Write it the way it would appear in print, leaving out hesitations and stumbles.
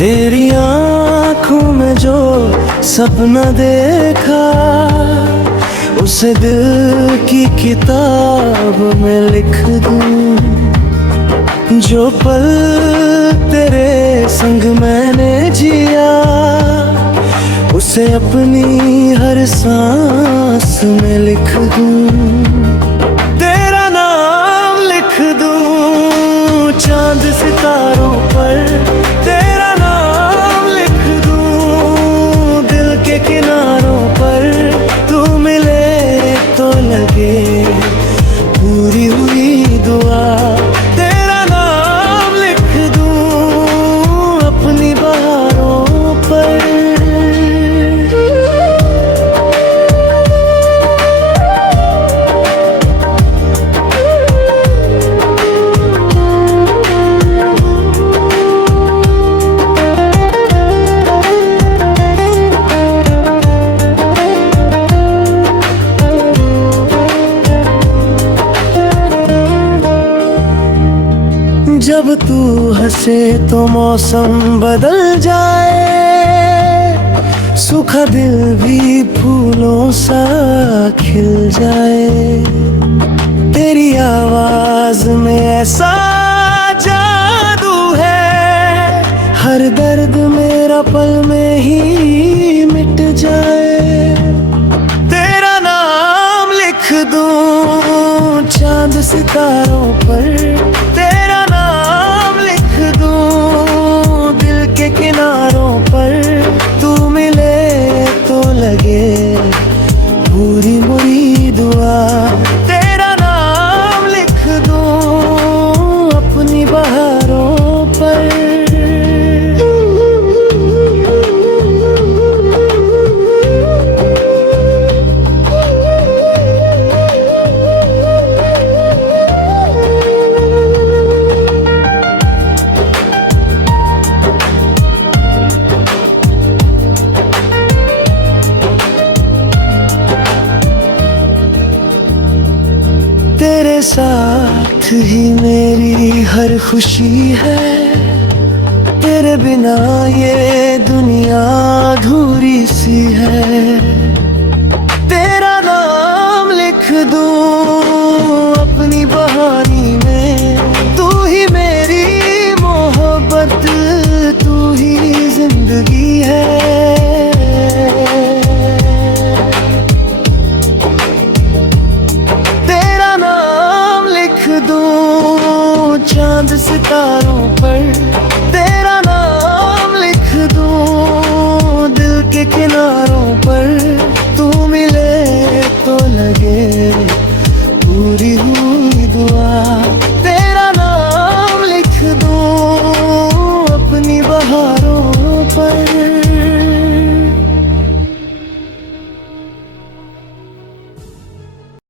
तेरी आँखों में जो सपना देखा, उसे दिल की किताब में लिख दूं। जो पल तेरे संग मैंने जिया, उसे अपनी हर सांस में लिख दूं। तेरा नाम लिख दूं चांद सितारों पर, तेरा नाम लिख दूं दिल के किनारों पर। तू मिले तो लगे पूरी हुई दुआ। तेरा नाम लिख दूं अपनी बहारों पर। जब तू हंसे तो मौसम बदल जाए, सूखा दिल भी फूलों सा खिल जाए। तेरी आवाज में ऐसा जादू है, हर दर्द मेरा पल में ही मिट जाए। तेरा नाम लिख दूं चांद सितारों पर, तेरा नाम लिख दूं दिल के किनारों पर। तू मिले तो लगे पूरी मुरी दुआ। तेरा नाम लिख दूं अपनी बहारों पर। तेरे साथ ही मेरी हर खुशी है, तेरे बिना ये दुनिया अधूरी सी है। तेरा नाम लिख दूं अपनी बहानी में, तू ही मेरी मोहब्बत, तू ही जिंदगी है। चांद सितारों पर,